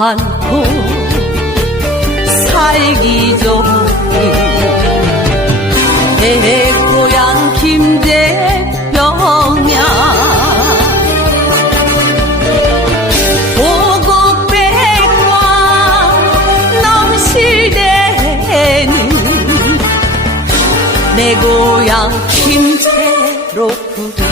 않고 살기 좋은 내 고향 넘실대는 내 고향 김제로구나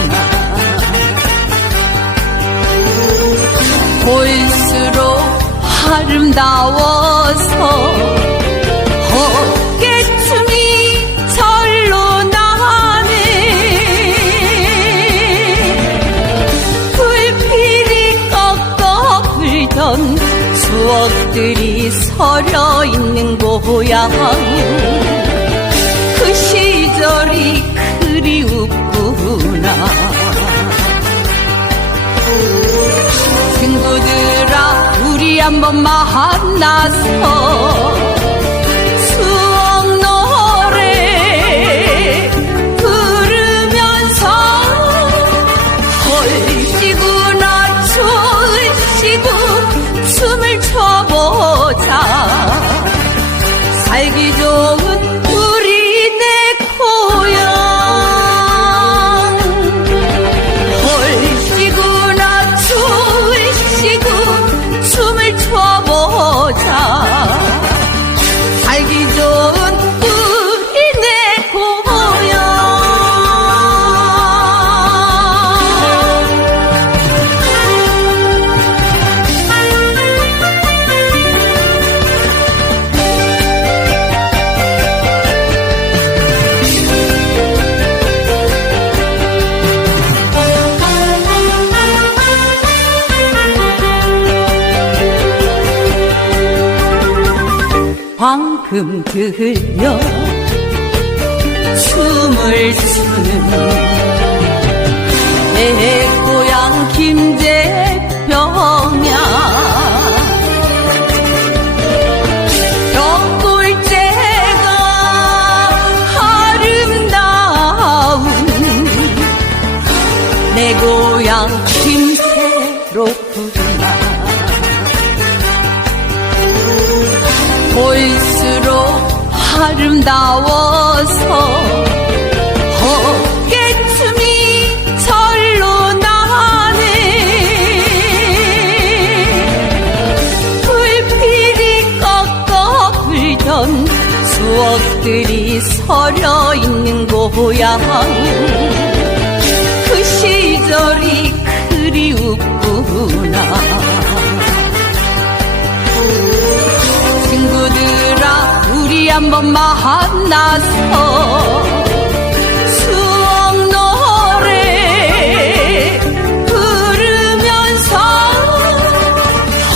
아름다워서 어깨춤이 절로 나네. 불필이 꺾어 불던 추억들이 서려 있는 고향. 그 시절이 그리웠구나 한번 만나서 방금 들려 춤을 추는 내 고향 김제병야 내 고향 김새로구나 아름다워서 어깨춤이 절로 나네. 불필이 꺾어 불던 추억들이 서려 있는 고향 한번 만나서 수억 노래 부르면서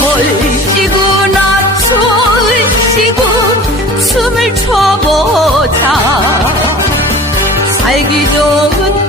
헐지구나 춤시구 숨을 춰보자. 살기 좋은